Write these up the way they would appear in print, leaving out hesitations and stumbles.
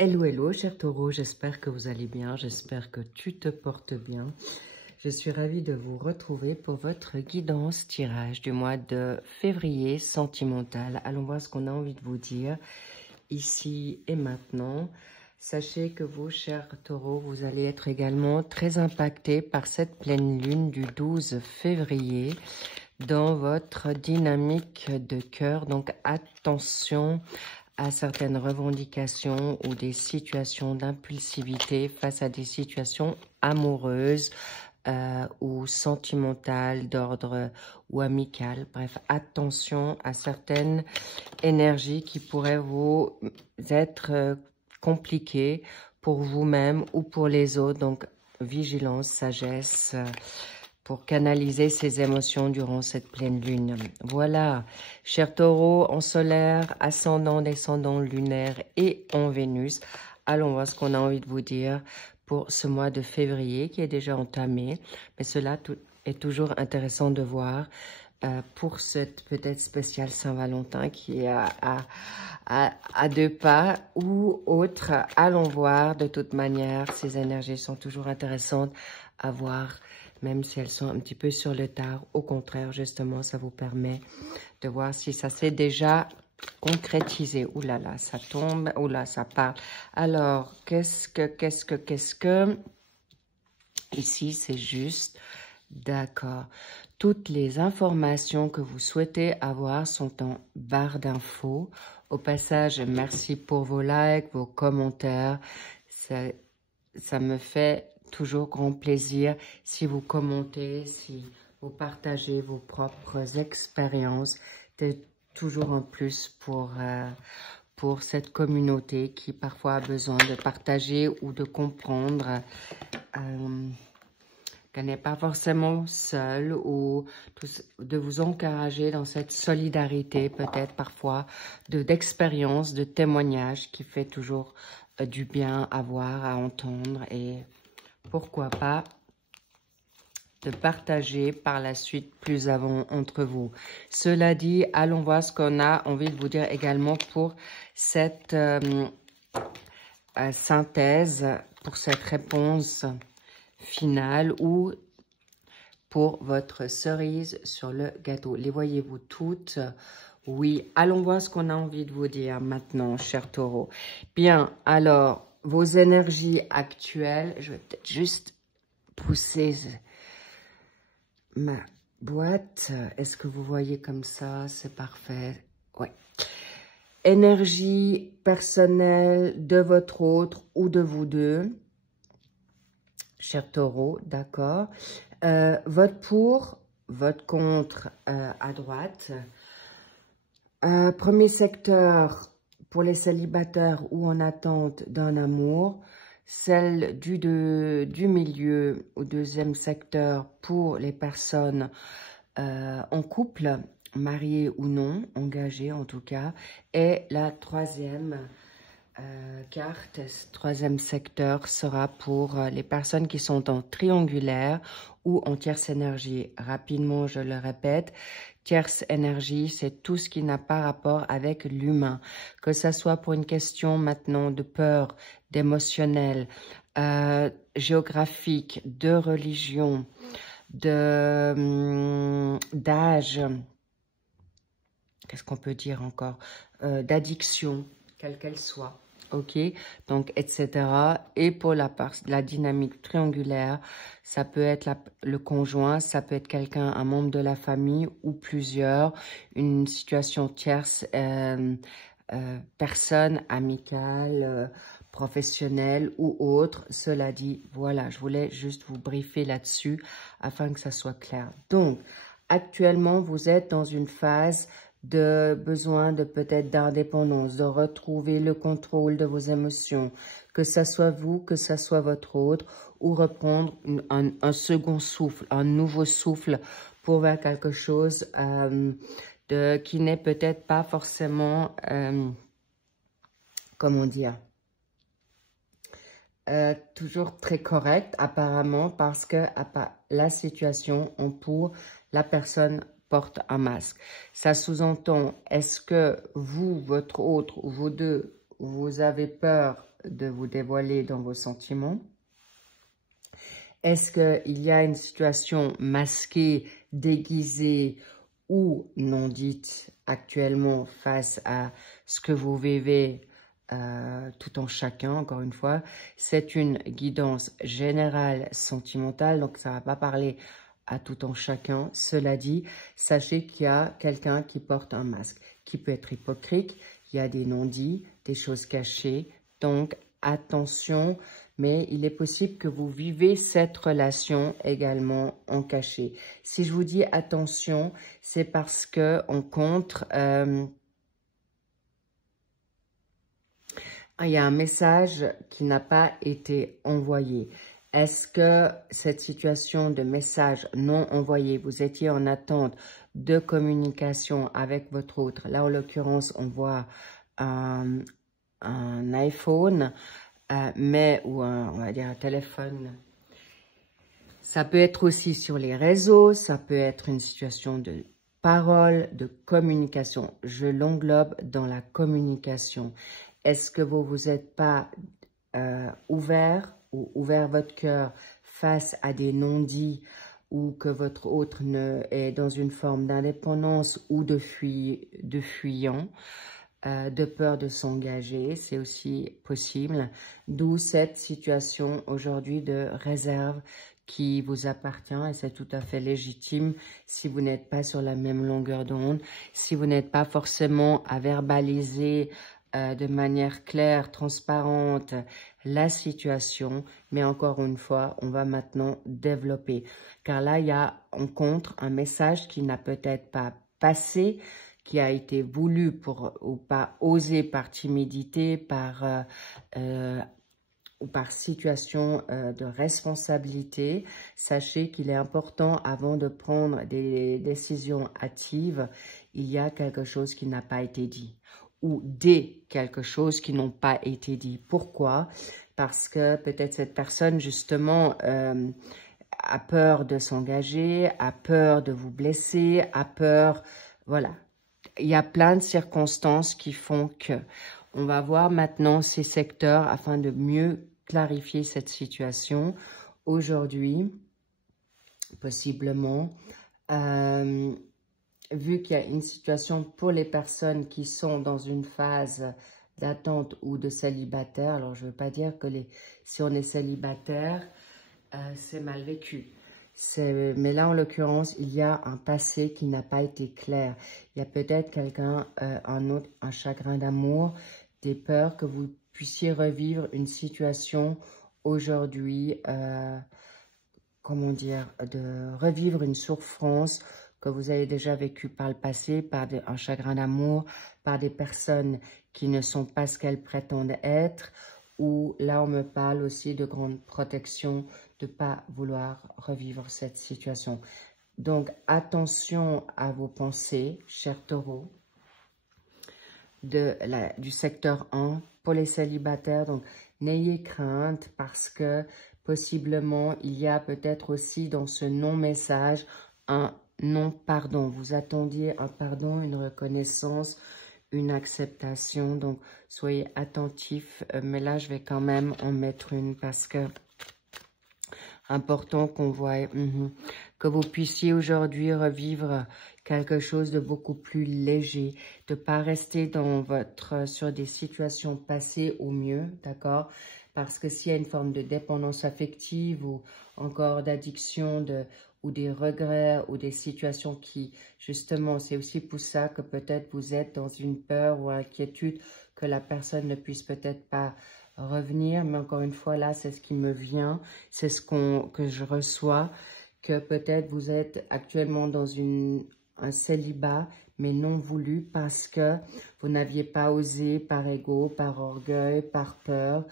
Hello, hello, cher taureau, j'espère que vous allez bien, j'espère que tu te portes bien. Je suis ravie de vous retrouver pour votre guidance tirage du mois de février sentimental. Allons voir ce qu'on a envie de vous dire ici et maintenant. Sachez que vous, chers taureaux, vous allez être également très impactés par cette pleine lune du 12 février dans votre dynamique de cœur. Donc attention à certaines revendications ou des situations d'impulsivité face à des situations amoureuses ou sentimentales d'ordre ou amicales. Bref, attention à certaines énergies qui pourraient vous être compliquées pour vous-même ou pour les autres. Donc, vigilance, sagesse pour canaliser ses émotions durant cette pleine lune. Voilà, chers taureaux, en solaire, ascendant, descendant, lunaire et en Vénus. Allons voir ce qu'on a envie de vous dire pour ce mois de février qui est déjà entamé. Mais cela est toujours intéressant de voir pour cette peut-être spéciale Saint-Valentin qui est à 2 pas ou autre. Allons voir, de toute manière, ces énergies sont toujours intéressantes à voir, même si elles sont un petit peu sur le tard. Au contraire, justement, ça vous permet de voir si ça s'est déjà concrétisé. Ouh là là, ça tombe. Ouh là, ça part. Alors, qu'est-ce que... Ici, c'est juste... D'accord. Toutes les informations que vous souhaitez avoir sont en barre d'infos. Au passage, merci pour vos likes, vos commentaires. Ça me fait toujours grand plaisir si vous commentez, si vous partagez vos propres expériences. C'est toujours un plus pour cette communauté qui parfois a besoin de partager ou de comprendre qu'elle n'est pas forcément seule ou de vous encourager dans cette solidarité peut-être parfois d'expérience, de témoignages qui fait toujours du bien à voir, à entendre et pourquoi pas de partager par la suite plus avant entre vous. Cela dit, allons voir ce qu'on a envie de vous dire également pour cette synthèse, pour cette réponse finale ou pour votre cerise sur le gâteau. Les voyez-vous toutes? Oui, allons voir ce qu'on a envie de vous dire maintenant, chers taureaux. Bien, alors, vos énergies actuelles, je vais peut-être juste pousser ma boîte. Est-ce que vous voyez comme ça? C'est parfait. Oui. Énergie personnelle de votre autre ou de vous deux. Cher taureau, d'accord. Vote pour, vote contre à droite. Premier secteur pour les célibataires ou en attente d'un amour. Celle du milieu au deuxième secteur pour les personnes en couple, mariées ou non, engagées en tout cas. Et la troisième carte, troisième secteur sera pour les personnes qui sont en triangulaire ou en tierce énergie. Rapidement, je le répète, tierce énergie, c'est tout ce qui n'a pas rapport avec l'humain. Que ça soit pour une question maintenant de peur, d'émotionnel, géographique, de religion, d'âge, qu'est-ce qu'on peut dire encore, d'addiction, quelle qu'elle soit. Ok, donc etc. Et pour la dynamique triangulaire, ça peut être le conjoint, ça peut être quelqu'un, un membre de la famille ou plusieurs, une situation tierce, personne amicale, professionnelle ou autre. Cela dit, voilà, je voulais juste vous briefer là-dessus afin que ça soit clair. Donc, actuellement, vous êtes dans une phase de besoin de peut-être d'indépendance, de retrouver le contrôle de vos émotions, que ça soit vous, que ça soit votre autre, ou reprendre un second souffle, un nouveau souffle pour vers quelque chose qui n'est peut-être pas forcément, comment dire, toujours très correct apparemment parce que la situation pour la personne porte un masque. Ça sous-entend, est-ce que vous, votre autre, ou vous deux, vous avez peur de vous dévoiler dans vos sentiments? Est-ce qu'il y a une situation masquée, déguisée ou non dite actuellement face à ce que vous vivez tout en chacun, encore une fois? C'est une guidance générale sentimentale, donc ça ne va pas parler à tout en chacun. Cela dit, sachez qu'il y a quelqu'un qui porte un masque, qui peut être hypocrite, il y a des non-dits, des choses cachées, donc attention, mais il est possible que vous vivez cette relation également en cachet. Si je vous dis attention, c'est parce que on compte, il y a un message qui n'a pas été envoyé. Est-ce que cette situation de message non envoyé, vous étiez en attente de communication avec votre autre? Là, en l'occurrence, on voit un iPhone, ou on va dire un téléphone. Ça peut être aussi sur les réseaux, ça peut être une situation de parole, de communication. Je l'englobe dans la communication. Est-ce que vous vous êtes pas ouvert ou ouvert votre cœur face à des non-dits ou que votre autre est dans une forme d'indépendance ou de fuyant? De peur de s'engager, c'est aussi possible. D'où cette situation aujourd'hui de réserve qui vous appartient et c'est tout à fait légitime si vous n'êtes pas sur la même longueur d'onde, si vous n'êtes pas forcément à verbaliser de manière claire, transparente la situation, mais encore une fois, on va maintenant développer. Car là, on contre un message qui n'a peut-être pas passé, qui a été voulu ou pas osé par timidité, ou par situation de responsabilité. Sachez qu'il est important, avant de prendre des décisions hâtives, il y a quelque chose qui n'a pas été dit ou quelque chose qui n'ont pas été dit. Pourquoi? Parce que peut-être cette personne, justement, a peur de s'engager, a peur de vous blesser, a peur, voilà. Il y a plein de circonstances qui font que. On va voir maintenant ces secteurs afin de mieux clarifier cette situation. Aujourd'hui, possiblement, vu qu'il y a une situation pour les personnes qui sont dans une phase d'attente ou de célibataire, alors je ne veux pas dire que si on est célibataire, c'est mal vécu. Mais là, en l'occurrence, il y a un passé qui n'a pas été clair. Il y a peut-être quelqu'un, un chagrin d'amour, des peurs que vous puissiez revivre une situation aujourd'hui, comment dire, de revivre une souffrance que vous avez déjà vécue par le passé, par un chagrin d'amour, par des personnes qui ne sont pas ce qu'elles prétendent être, ou là, on me parle aussi de grande protection, de ne pas vouloir revivre cette situation. Donc, attention à vos pensées, chers taureaux, du secteur 1 pour les célibataires. Donc, n'ayez crainte parce que possiblement, il y a peut-être aussi dans ce non-message un non-pardon. Vous attendiez un pardon, une reconnaissance, une acceptation. Donc, soyez attentifs. Mais là, je vais quand même en mettre une parce que important qu'on voit, que vous puissiez aujourd'hui revivre quelque chose de beaucoup plus léger, de pas rester sur des situations passées au mieux, d'accord? Parce que s'il y a une forme de dépendance affective ou encore d'addiction ou des regrets ou des situations qui, justement, c'est aussi pour ça que peut-être vous êtes dans une peur ou inquiétude que la personne ne puisse peut-être pas revenir, mais encore une fois, là, c'est ce qui me vient, c'est ce que je reçois, que peut-être vous êtes actuellement dans un célibat, mais non voulu parce que vous n'aviez pas osé par ego, par orgueil, par peur,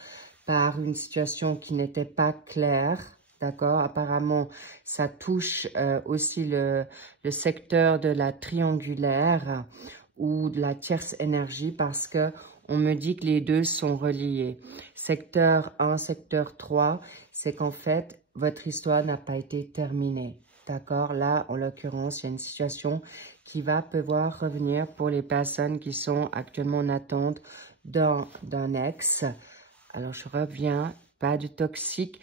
par une situation qui n'était pas claire, d'accord? Apparemment, ça touche aussi le secteur de la triangulaire ou de la tierce énergie parce que on me dit que les deux sont reliés. Secteur 1, secteur 3, c'est qu'en fait, votre histoire n'a pas été terminée. D'accord? Là, en l'occurrence, il y a une situation qui va pouvoir revenir pour les personnes qui sont actuellement en attente d'un ex. alors je reviens, pas de toxique,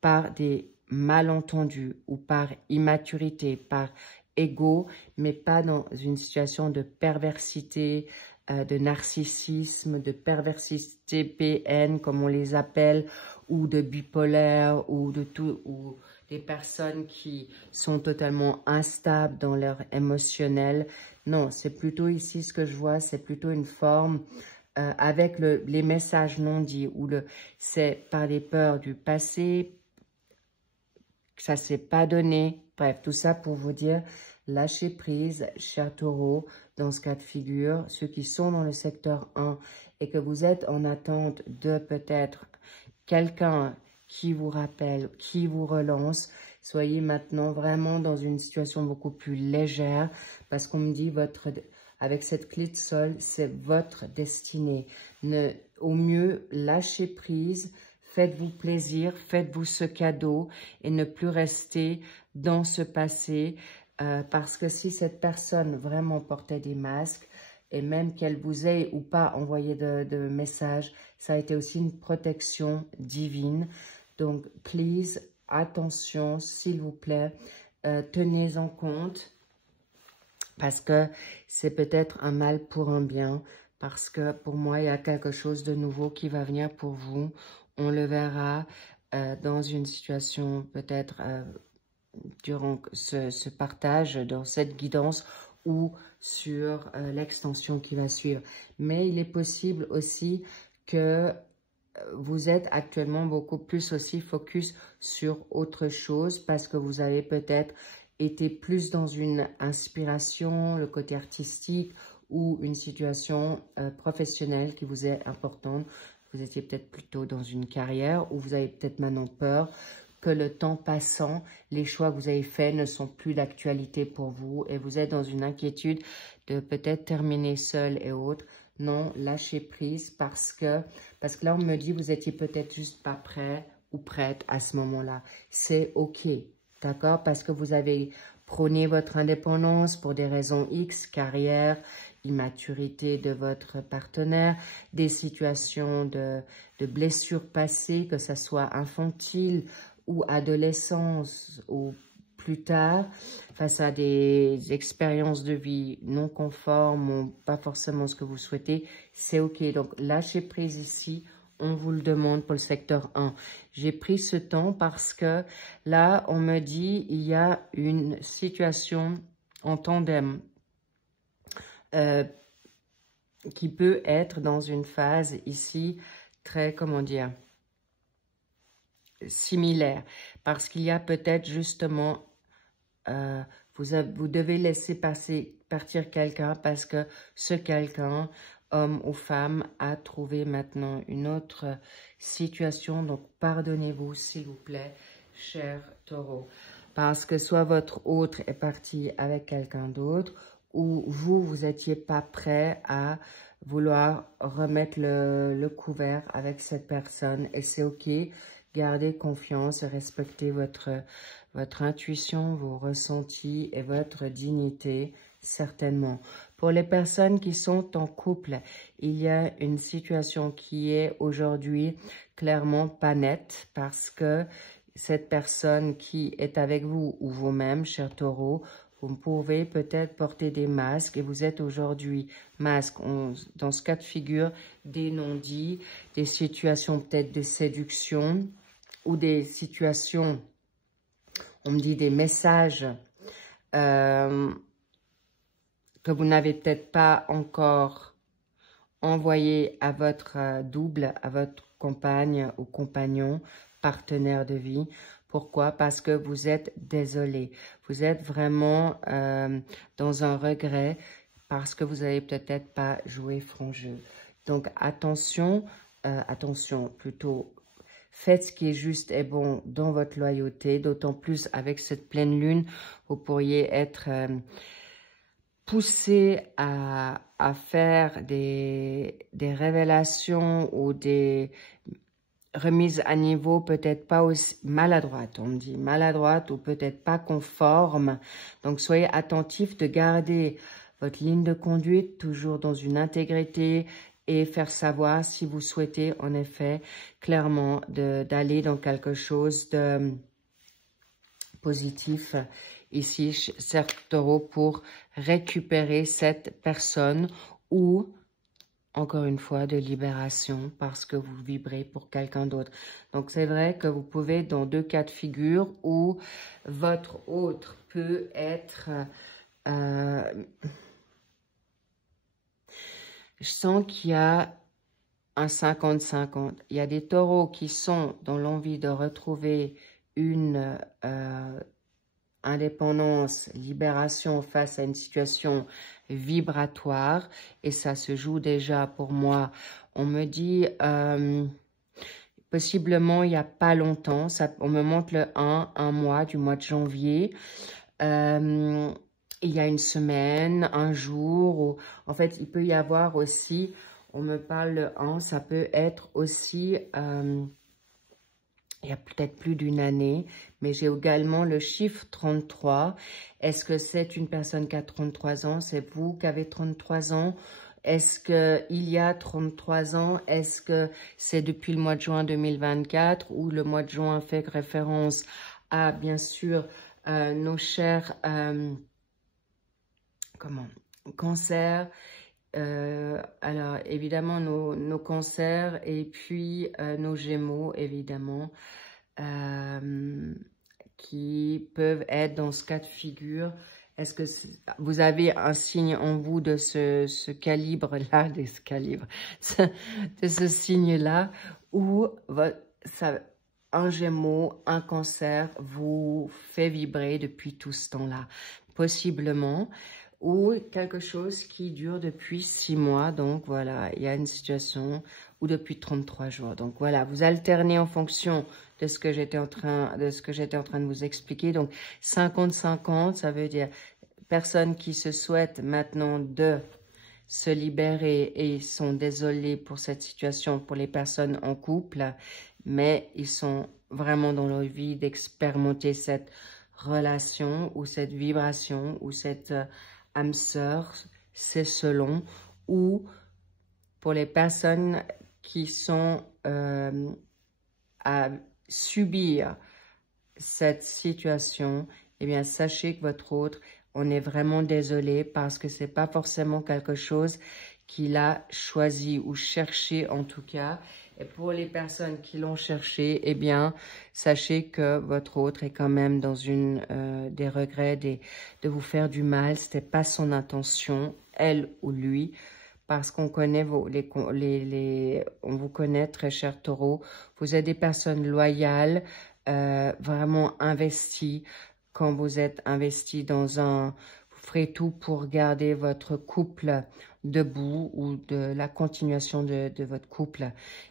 par des malentendus ou par immaturité, par ego, mais pas dans une situation de perversité, de narcissisme, de perversité PN, comme on les appelle, ou de bipolaire, ou de tout, ou des personnes qui sont totalement instables dans leur émotionnel. Non, c'est plutôt ici ce que je vois, c'est plutôt une forme avec les messages non dits, ou c'est par les peurs du passé, que ça ne s'est pas donné. Bref, tout ça pour vous dire, lâchez prise, cher taureau, dans ce cas de figure, ceux qui sont dans le secteur 1 et que vous êtes en attente de peut-être quelqu'un qui vous rappelle, qui vous relance, soyez maintenant vraiment dans une situation beaucoup plus légère parce qu'on me dit avec cette clé de sol, c'est votre destinée. Au mieux, lâchez prise, faites-vous plaisir, faites-vous ce cadeau et ne plus rester dans ce passé parce que si cette personne vraiment portait des masques et même qu'elle vous ait ou pas envoyé de messages, ça a été aussi une protection divine. Donc, please, attention, s'il vous plaît, tenez en compte parce que c'est peut-être un mal pour un bien. Parce que pour moi, il y a quelque chose de nouveau qui va venir pour vous. On le verra dans une situation peut-être durant ce partage, dans cette guidance ou sur l'extension qui va suivre. Mais il est possible aussi que vous êtes actuellement beaucoup plus aussi focus sur autre chose parce que vous avez peut-être été plus dans une inspiration, le côté artistique ou une situation professionnelle qui vous est importante. Vous étiez peut-être plutôt dans une carrière ou vous avez peut-être maintenant peur que le temps passant, les choix que vous avez faits ne sont plus d'actualité pour vous et vous êtes dans une inquiétude de peut-être terminer seul et autres. Non, lâchez prise parce que là, on me dit vous étiez peut-être juste pas prêt ou prête à ce moment-là. C'est OK, d'accord? Parce que vous avez prôné votre indépendance pour des raisons X, carrière, immaturité de votre partenaire, des situations de blessures passées, que ce soit infantile ou adolescence ou plus tard, face à des expériences de vie non conformes ou pas forcément ce que vous souhaitez, c'est OK. Donc, lâchez prise ici, on vous le demande pour le secteur 1. J'ai pris ce temps parce que là, on me dit il y a une situation en tandem qui peut être dans une phase ici très, comment dire, similaire. Parce qu'il y a peut-être justement, vous devez laisser partir quelqu'un parce que ce quelqu'un, homme ou femme, a trouvé maintenant une autre situation. Donc, pardonnez-vous, s'il vous plaît, cher taureau. Parce que soit votre autre est parti avec quelqu'un d'autre, ou vous n'étiez pas prêt à vouloir remettre le couvert avec cette personne. Et c'est OK. Gardez confiance et respectez votre intuition, vos ressentis et votre dignité, certainement. Pour les personnes qui sont en couple, il y a une situation qui est aujourd'hui clairement pas nette parce que cette personne qui est avec vous ou vous-même, cher taureau, vous pouvez peut-être porter des masques et vous êtes aujourd'hui masque. Dans ce cas de figure, des non-dits, des situations peut-être de séduction ou des situations, on me dit des messages que vous n'avez peut-être pas encore envoyés à votre double, à votre compagne ou compagnon, partenaire de vie. Pourquoi? Parce que vous êtes désolé. Vous êtes vraiment dans un regret parce que vous n'avez peut-être pas joué franc jeu. Donc, attention, attention plutôt. Faites ce qui est juste et bon dans votre loyauté, d'autant plus avec cette pleine lune, vous pourriez être poussé à faire des révélations ou des remises à niveau peut-être pas aussi maladroite, on me dit maladroite ou peut-être pas conforme. Donc, soyez attentifs de garder votre ligne de conduite toujours dans une intégrité et faire savoir si vous souhaitez en effet clairement d'aller dans quelque chose de positif ici, cher Taureau, pour récupérer cette personne ou encore une fois de libération parce que vous vibrez pour quelqu'un d'autre. Donc c'est vrai que vous pouvez dans deux cas de figure où votre autre peut être... je sens qu'il y a un 50-50. Il y a des taureaux qui sont dans l'envie de retrouver une indépendance, libération face à une situation vibratoire. Et ça se joue déjà pour moi. On me dit, possiblement il n'y a pas longtemps, on me montre le 1 mois du mois de janvier. Il y a une semaine, un jour, ou en fait, il peut y avoir aussi, on me parle le 1, ça peut être aussi, il y a peut-être plus d'une année, mais j'ai également le chiffre 33. Est-ce que c'est une personne qui a 33 ans? C'est vous qui avez 33 ans? Est-ce qu'il y a 33 ans? Est-ce que c'est depuis le mois de juin 2024 ou le mois de juin fait référence à, bien sûr, nos chers... cancers, alors évidemment nos cancers et puis nos gémeaux évidemment qui peuvent être dans ce cas de figure. Est-ce que vous avez un signe en vous de ce calibre-là, de ce signe-là, où un gémeau, un cancer vous fait vibrer depuis tout ce temps-là, possiblement, ou quelque chose qui dure depuis 6 mois. Donc voilà, il y a une situation ou depuis 33 jours. Donc voilà, vous alternez en fonction de ce que j'étais en train de vous expliquer. Donc 50-50, ça veut dire personnes qui se souhaitent maintenant de se libérer et sont désolés pour cette situation pour les personnes en couple, mais ils sont vraiment dans leur vie d'expérimenter cette relation ou cette vibration ou cette âme sœur, c'est selon, ou pour les personnes qui sont à subir cette situation, eh bien, sachez que votre autre, on est vraiment désolé parce que c'est pas forcément quelque chose qu'il a choisi ou cherché en tout cas. Et pour les personnes qui l'ont cherché, eh bien, sachez que votre autre est quand même dans des regrets, de vous faire du mal. C'était pas son intention, elle ou lui, parce qu'on connaît on vous connaît, très cher Taureau. Vous êtes des personnes loyales, vraiment investies. Quand vous êtes investi vous ferez tout pour garder votre couple debout ou de la continuation de votre couple,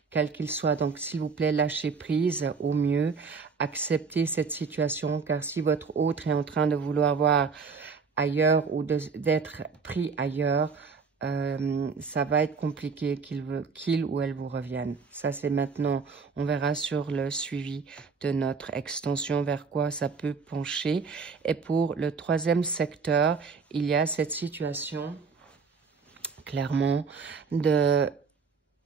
quel qu'il soit. Donc, s'il vous plaît, lâchez prise au mieux. Acceptez cette situation, car si votre autre est en train de vouloir voir ailleurs ou d'être pris ailleurs, ça va être compliqué qu'il ou elle vous revienne. Ça, c'est maintenant. On verra sur le suivi de notre extension vers quoi ça peut pencher. Et pour le troisième secteur, il y a cette situation, clairement, de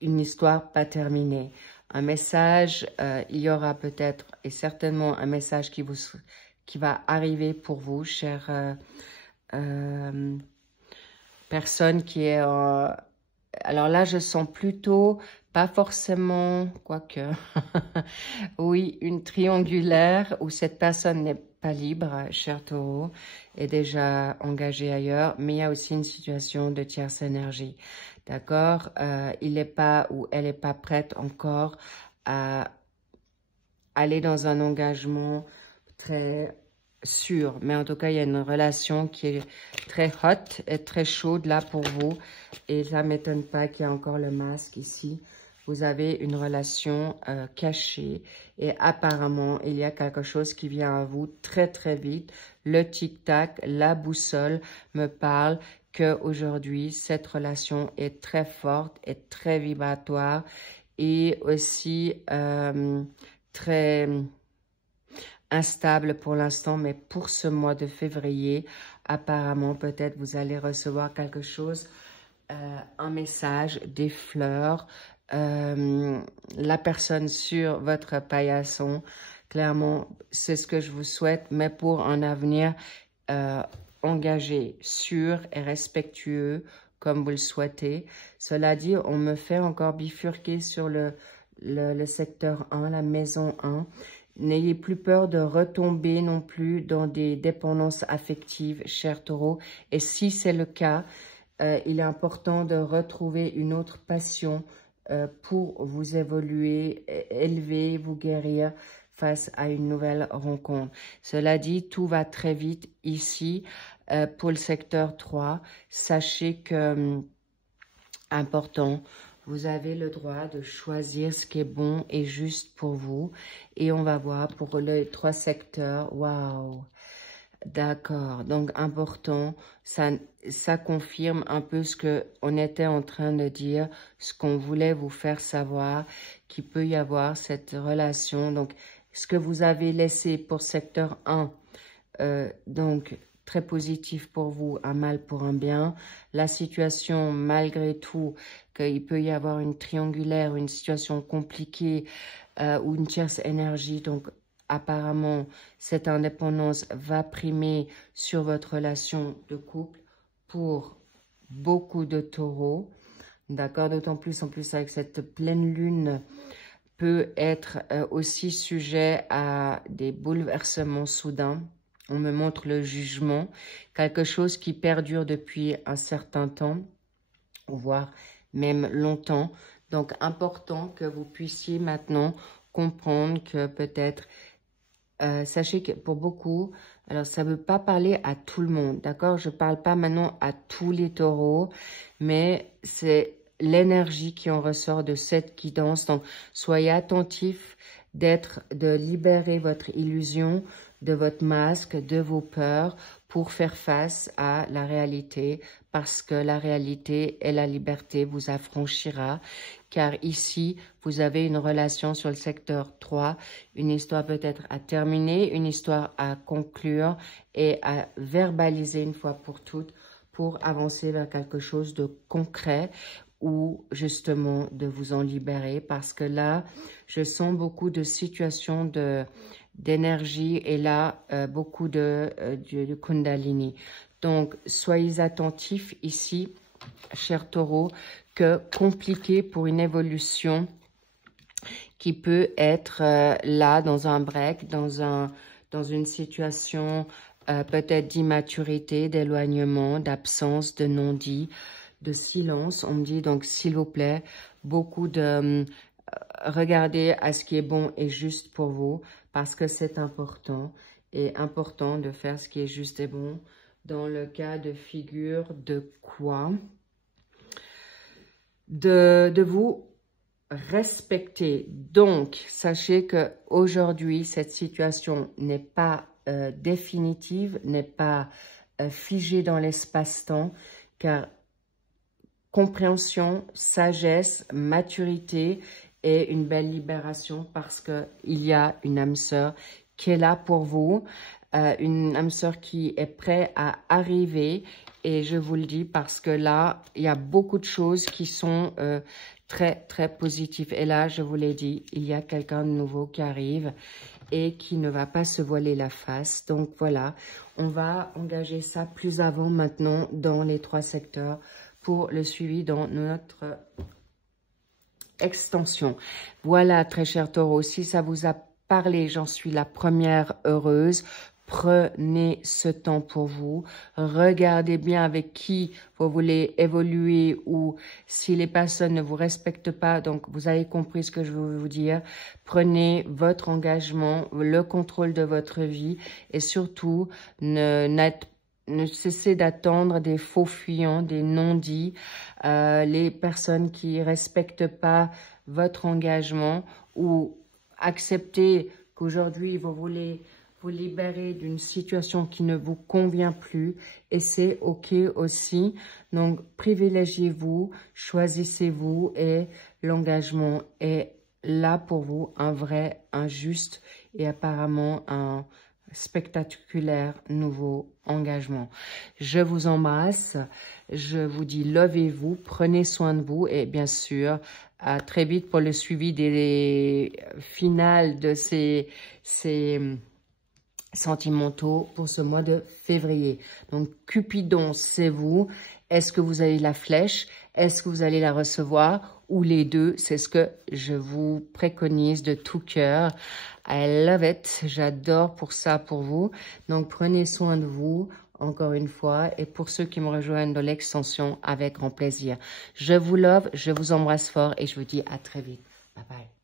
une histoire pas terminée. Un message, il y aura peut-être et certainement un message qui va arriver pour vous, chère personne qui est... alors là, je sens plutôt, pas forcément, quoique, oui, une triangulaire où cette personne n'est pas libre, cher Taureau, est déjà engagée ailleurs, mais il y a aussi une situation de tierce énergie, d'accord? Il n'est pas ou elle n'est pas prête encore à aller dans un engagement très sûr, mais en tout cas, il y a une relation qui est très hot et très chaude là pour vous. Et ça ne m'étonne pas qu'il y ait encore le masque ici. Vous avez une relation cachée et apparemment, il y a quelque chose qui vient à vous très, très vite. Le tic-tac, la boussole me parle qu'aujourd'hui, cette relation est très forte et très vibratoire et aussi très instable pour l'instant, mais pour ce mois de février, apparemment, peut-être vous allez recevoir quelque chose un message, des fleurs, la personne sur votre paillasson. Clairement, c'est ce que je vous souhaite, mais pour un avenir engagé, sûr et respectueux, comme vous le souhaitez. Cela dit, on me fait encore bifurquer sur le secteur 1, la maison 1. N'ayez plus peur de retomber non plus dans des dépendances affectives, cher Taureau. Et si c'est le cas, il est important de retrouver une autre passion pour vous évoluer, élever, vous guérir face à une nouvelle rencontre. Cela dit, tout va très vite ici pour le secteur 3. Sachez que, important, vous avez le droit de choisir ce qui est bon et juste pour vous. Et on va voir pour les 3 secteurs. Waouh! D'accord. Donc, important, ça confirme un peu ce qu'on était en train de dire, ce qu'on voulait vous faire savoir, qu'il peut y avoir cette relation. Donc, ce que vous avez laissé pour secteur 1, donc, très positif pour vous, un mal pour un bien. La situation, malgré tout, qu'il peut y avoir une triangulaire, une situation compliquée ou une tierce énergie. Donc, apparemment, cette indépendance va primer sur votre relation de couple pour beaucoup de taureaux. D'accord? D'autant plus, en plus, avec cette pleine lune, peut être aussi sujet à des bouleversements soudains. On me montre le jugement, quelque chose qui perdure depuis un certain temps, voire même longtemps. Donc, important que vous puissiez maintenant comprendre que peut-être, sachez que pour beaucoup, alors ça ne veut pas parler à tout le monde, d'accord? Je ne parle pas maintenant à tous les taureaux, mais c'est l'énergie qui en ressort de cette guidance. Donc, soyez attentifs de libérer votre illusion, de votre masque, de vos peurs pour faire face à la réalité, parce que la réalité et la liberté vous affranchira, car ici, vous avez une relation sur le secteur 3, une histoire peut-être à terminer, une histoire à conclure et à verbaliser une fois pour toutes pour avancer vers quelque chose de concret ou justement de vous en libérer, parce que là, je sens beaucoup de situations d'énergie et là, beaucoup de Kundalini. Donc, soyez attentifs ici, cher Taureau, que compliqué pour une évolution qui peut être là, dans un break, dans une situation peut-être d'immaturité, d'éloignement, d'absence, de non-dit, de silence. On me dit donc, s'il vous plaît, beaucoup de... regardez à ce qui est bon et juste pour vous, parce que c'est important, et important de faire ce qui est juste et bon. Dans le cas de figure de quoi? De vous respecter. Donc, sachez que aujourd'hui, cette situation n'est pas définitive, n'est pas figée dans l'espace-temps, car compréhension, sagesse, maturité et une belle libération, parce qu'il y a une âme sœur qui est là pour vous, une âme sœur qui est prête à arriver. Et je vous le dis parce que là, il y a beaucoup de choses qui sont très, très positives. Et là, je vous l'ai dit, il y a quelqu'un de nouveau qui arrive et qui ne va pas se voiler la face. Donc voilà, on va engager ça plus avant maintenant dans les 3 secteurs pour le suivi dans notre extension. Voilà, très cher Taureau, si ça vous a parlé, j'en suis la première heureuse. Prenez ce temps pour vous. Regardez bien avec qui vous voulez évoluer, ou si les personnes ne vous respectent pas. Donc, vous avez compris ce que je veux vous dire. Prenez votre engagement, le contrôle de votre vie, et surtout, ne cessez d'attendre des faux fuyants, des non-dits, les personnes qui respectent pas votre engagement, ou acceptez qu'aujourd'hui vous voulez vous libérer d'une situation qui ne vous convient plus, et c'est OK aussi. Donc, privilégiez-vous, choisissez-vous, et l'engagement est là pour vous, un vrai, un juste et apparemment un spectaculaire nouveau engagement. Je vous embrasse, je vous dis levez-vous, prenez soin de vous et bien sûr, à très vite pour le suivi des finales de ces sentimentaux pour ce mois de février. Donc, Cupidon, c'est vous. Est-ce que vous avez la flèche? Est-ce que vous allez la recevoir? Ou les deux? C'est ce que je vous préconise de tout cœur. I love it. J'adore pour ça, pour vous. Donc, prenez soin de vous, encore une fois. Et pour ceux qui me rejoignent dans l'extension, avec grand plaisir. Je vous love, je vous embrasse fort et je vous dis à très vite. Bye bye.